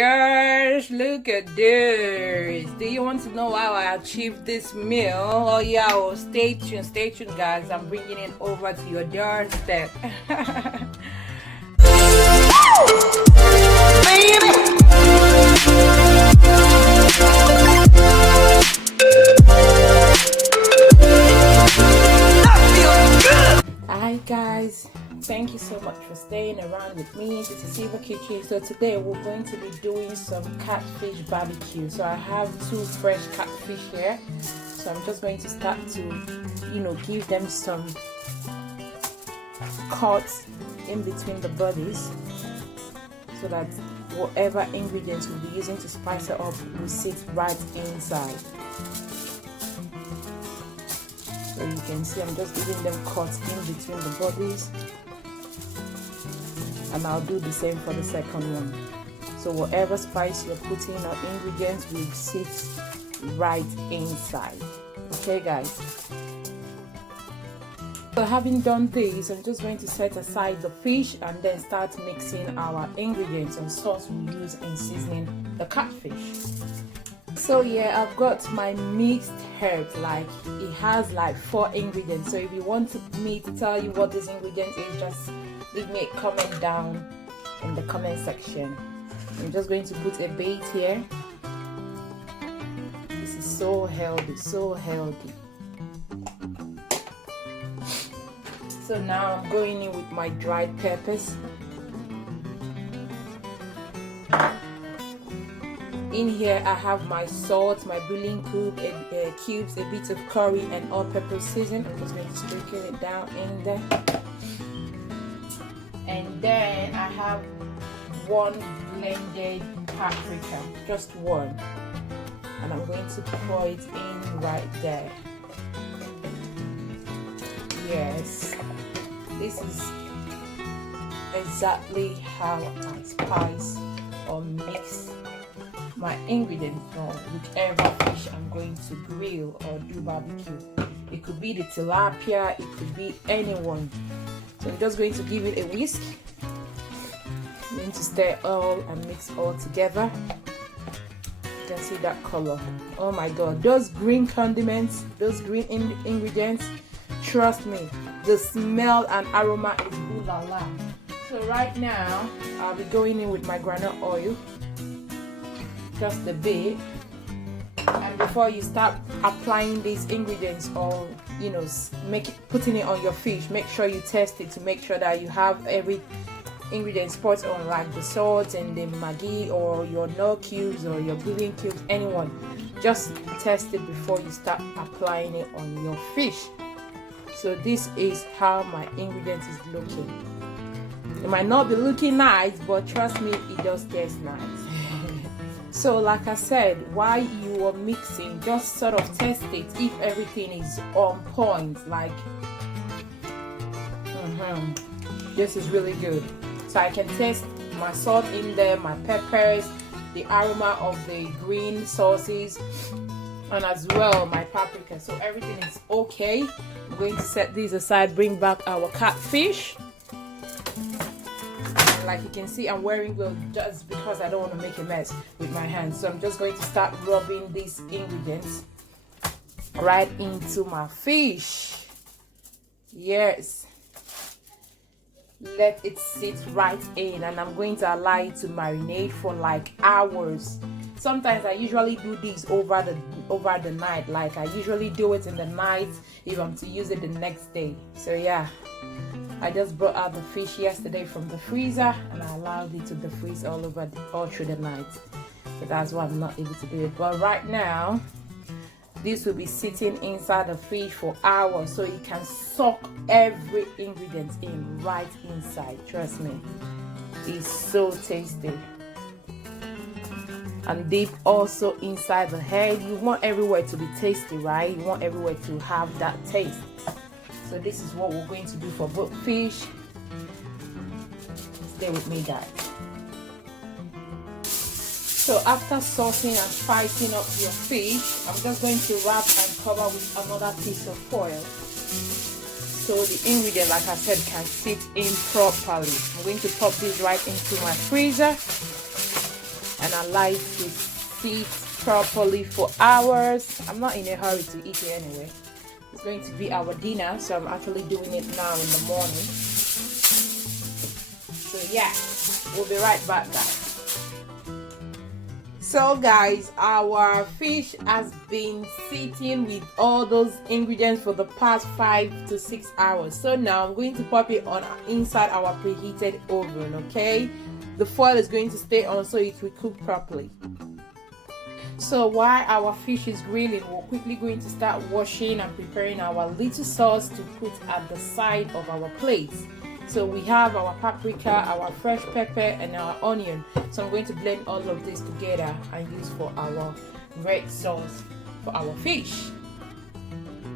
Gosh, look at this. Do you want to know how I achieved this meal? Oh yeah, well, stay tuned guys. I'm bringing it over to your doorstep. Hi guys, thank you so much for staying around with me. This is Ceva Kitchen. So today we're going to be doing some catfish barbecue. So I have two fresh catfish here. So I'm just going to start to, give them some cuts in between the bodies so that whatever ingredients we'll be using to spice it up will sit right inside. So you can see I'm just giving them cuts in between the bodies, and I'll do the same for the second one. So whatever spice you're putting or ingredients will sit right inside. Okay guys, so having done this, I'm just going to set aside the fish and then start mixing our ingredients and sauce we use in seasoning the catfish. So yeah, I've got my mixed herbs. Like, it has like 4 ingredients. So if you want me to tell you what this ingredient is, just leave me a comment down in the comment section. I'm just going to put a bait here. This is so healthy, so healthy. So now I'm going in with my dried peppers. In here I have my salt, my boiling cubes, a bit of curry and all-purpose season. I'm just going to sprinkle it down in there. And then I have 1 blended paprika, just 1. And I'm going to pour it in right there. Yes, this is exactly how I spice or mix my ingredients from whichever fish I'm going to grill or do barbecue. It could be the tilapia, it could be anyone. So I'm just going to give it a whisk. I'm going to stir all and mix all together. You can see that color. Oh my god, those green condiments, those green ingredients, trust me, the smell and aroma is ooh la la. So right now I'll be going in with my granola oil, just a bit. And before you start applying these ingredients or putting it on your fish, make sure you test it to make sure that you have every ingredient spot on, like the salt and the maggi or your no cubes or your boiling cubes, anyone. Just test it before you start applying it on your fish. So this is how my ingredients is looking. It might not be looking nice, but trust me, it does taste nice. So like I said, while you are mixing, just sort of test it if everything is on point. Like, this is really good. So I can taste my salt in there, my peppers, the aroma of the green sauces, and as well my paprika. So everything is okay. I'm going to set these aside, bring back our catfish. Like you can see, I'm wearing gloves just because I don't want to make a mess with my hands. So I'm just going to start rubbing these ingredients right into my fish. Yes, let it sit right in, and I'm going to allow it to marinate for like hours. Sometimes I usually do this over the night. Like, I usually do it in the night if I'm to use it the next day. So yeah, I just brought out the fish yesterday from the freezer and I allowed it to defreeze all through the night. So that's why I'm not able to do it. But right now, this will be sitting inside the fish for hours, so it can soak every ingredient in right inside. Trust me, it's so tasty. And deep also inside the head. You want everywhere to be tasty, right? You want everywhere to have that taste. So this is what we're going to do for both fish. Stay with me guys. So after saucing and spicing up your fish, I'm just going to wrap and cover with another piece of foil, so the ingredient, like I said, can sit in properly. I'm going to pop this right into my freezer and allow it to sit properly for hours. I'm not in a hurry to eat it anyway. It's going to be our dinner, so I'm actually doing it now in the morning. So yeah, we'll be right back, guys. So guys, our fish has been sitting with all those ingredients for the past 5 to 6 hours. So now I'm going to pop it on inside our preheated oven. Okay, the foil is going to stay on so it will cook properly. So while our fish is grilling, we're quickly going to start washing and preparing our little sauce to put at the side of our plates. So we have our paprika, our fresh pepper, and our onion. So I'm going to blend all of this together and use for our red sauce for our fish.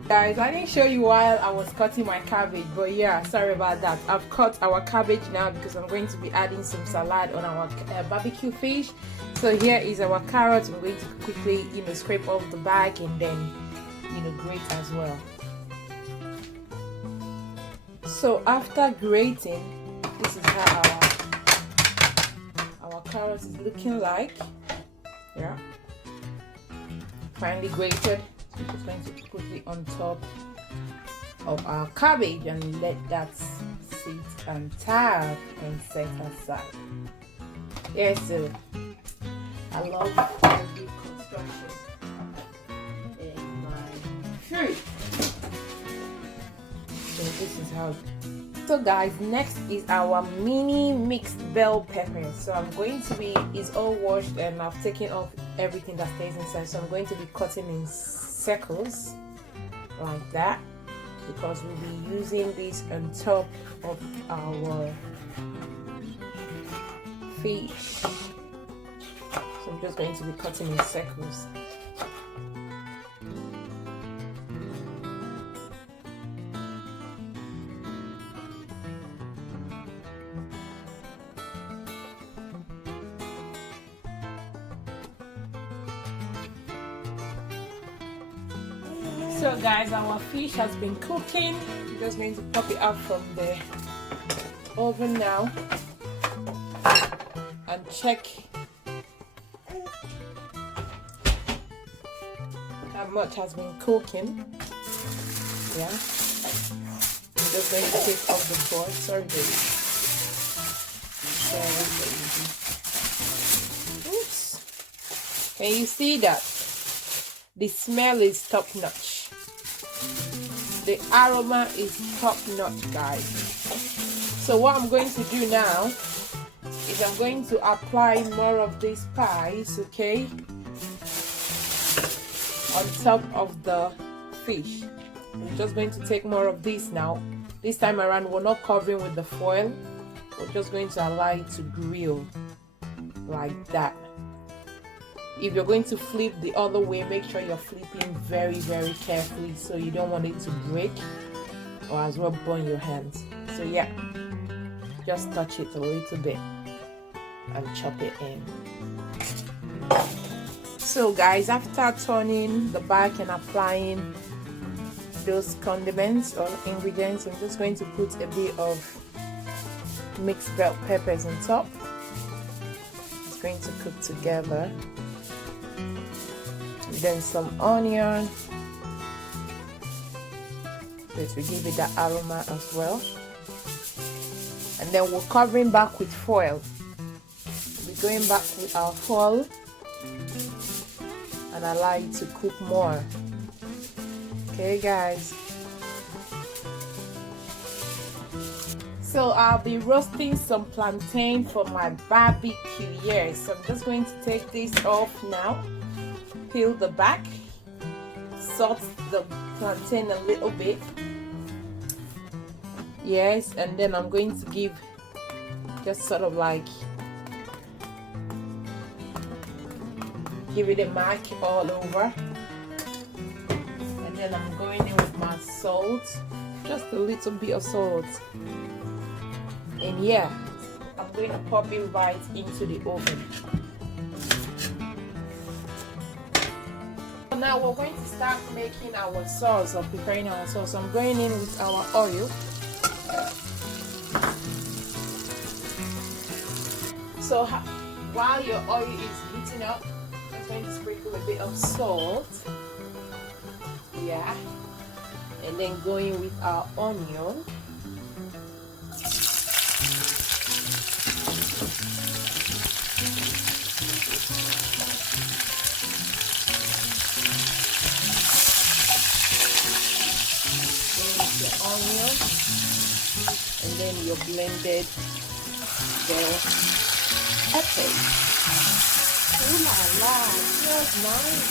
Guys, I didn't show you while I was cutting my cabbage, but yeah, sorry about that. I've cut our cabbage now because I'm going to be adding some salad on our barbecue fish. So here is our carrots. I'm going to quickly, scrape off the back and then, grate as well. So after grating, this is how our carrots is looking like. Yeah, finely grated. So I'm just going to put it on top of our cabbage and let that sit and tap and set aside. Yes, so I love every construction in my fruit. So this is how. So guys, next is our mini mixed bell pepper. So I'm going to be, it's all washed and I've taken off everything that stays inside. So I'm going to be cutting in circles like that because we'll be using this on top of our fish. So I'm just going to be cutting in circles. So guys, our fish has been cooking. I'm just going to pop it out from the oven now and check how much has been cooking. Yeah, I'm just going to take off the board. Sorry baby. Oops. Can you see that? The smell is top notch. The aroma is top notch, guys. So what I'm going to do now is I'm going to apply more of this spice, okay, on top of the fish. I'm just going to take more of this now. This time around, we're not covering with the foil. We're just going to allow it to grill like that. If you're going to flip the other way, make sure you're flipping very, very carefully so you don't want it to break or as well burn your hands. So yeah, just touch it a little bit and chop it in. So guys, after turning the back and applying those condiments or ingredients, I'm just going to put a bit of mixed bell peppers on top. It's going to cook together. Then some onion, so it will give it that aroma as well. And then we're covering back with foil. We're going back with our foil and allow it to cook more. Okay guys, so I'll be roasting some plantain for my barbecue. Yes, so I'm just going to take this off now. Peel the back, salt the plantain a little bit. Yes, and then I'm going to give just sort of like give it a mark all over. And then I'm going in with my salt, just a little bit of salt. And yeah, I'm going to pop it right into the oven. Now we're going to start making our sauce or preparing our sauce. So I'm going in with our oil. So while your oil is heating up, I'm going to sprinkle a bit of salt. Yeah. And then going with our onion. Onion, and then your blended bell pepper. Ooh la la, it smells nice.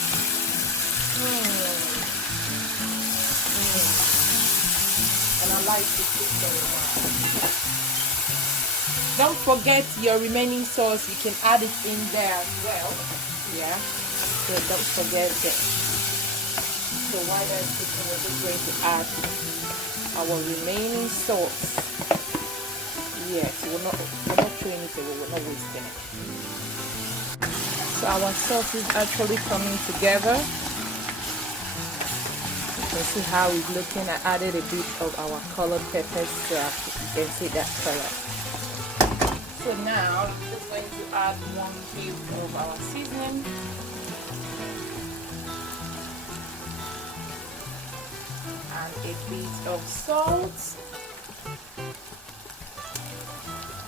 And I like to cook very well. Don't forget your remaining sauce, you can add it in there as well. Yeah, so don't forget that. So while that's cooking, we're just going to add our remaining sauce. Yes, we're not throwing it away, we're not wasting it. So our sauce is actually coming together. You can see how it's looking. I added a bit of our colored peppers so you can see that color. So now I'm just going to add 1 cube of our seasoning. And a bit of salt,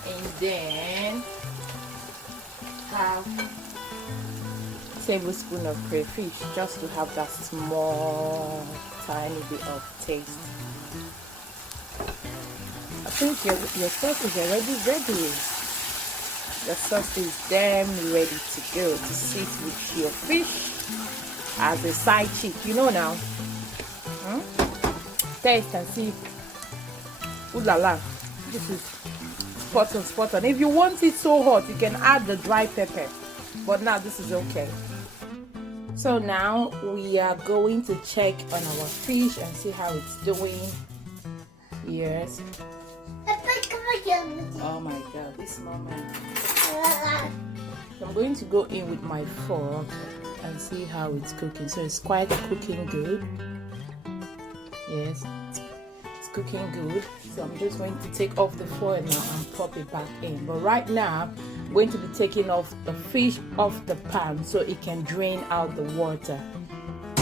and then half tablespoon of crayfish, just to have that small tiny bit of taste. I think your sauce is already ready. The sauce is damn ready to go to sit with your fish as a side chick, you know now. Taste and see. Ooh la la, this is spot on. If you want it so hot, you can add the dry pepper, but now this is okay. So now we are going to check on our fish and see how it's doing. Yes. Oh my god, this moment. So I'm going to go in with my fork and see how it's cooking. So it's quite cooking good. Yes, it's cooking good. So I'm just going to take off the foil now and pop it back in. But right now, I'm going to be taking off the fish off the pan so it can drain out the water.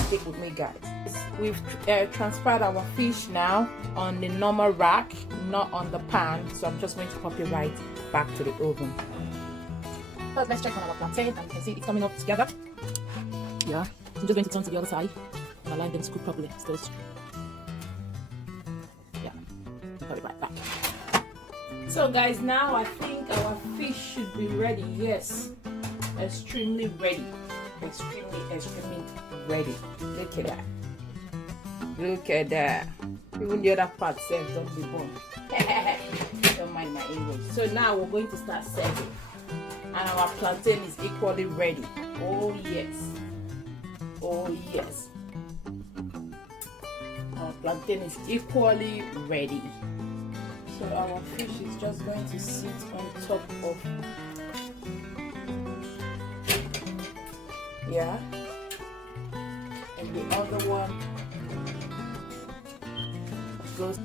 Stick with me, guys. We've transferred our fish now on the normal rack, not on the pan. So I'm just going to pop it right back to the oven. First, let's check on our plantain, and you can see it's coming up together. Yeah, I'm just going to turn to the other side and align them to cook properly. Put it right back. So guys, now I think our fish should be ready. Yes, extremely ready. Extremely ready. Look at that. Look at that. Even the other part says don't be born. Don't mind my English. So now we're going to start serving. And our plantain is equally ready. Oh yes. Oh yes. Our plantain is equally ready. So our fish is just going to sit on top of, yeah, and the other one goes.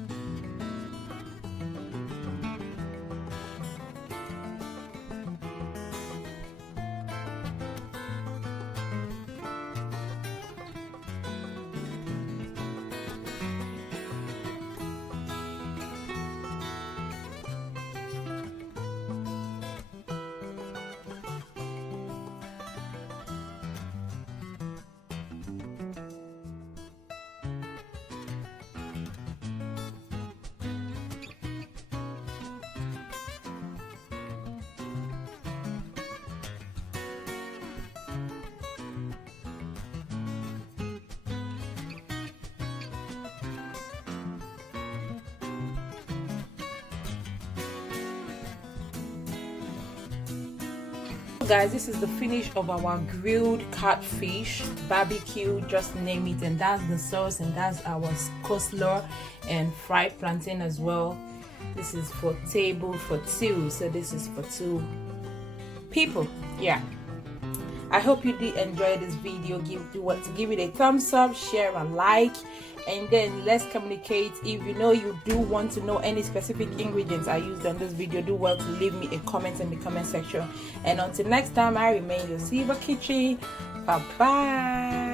Guys, this is the finish of our grilled catfish barbecue, just name it, and that's the sauce, and that's our coleslaw and fried plantain as well. This is for table for two, so this is for 2 people. Yeah, I hope you did enjoy this video. Give it a thumbs up, share and like, and then let's communicate. If you know you do want to know any specific ingredients I used on this video, do well to leave me a comment in the comment section. And until next time, I remain your Ceva Kitchen. Bye bye.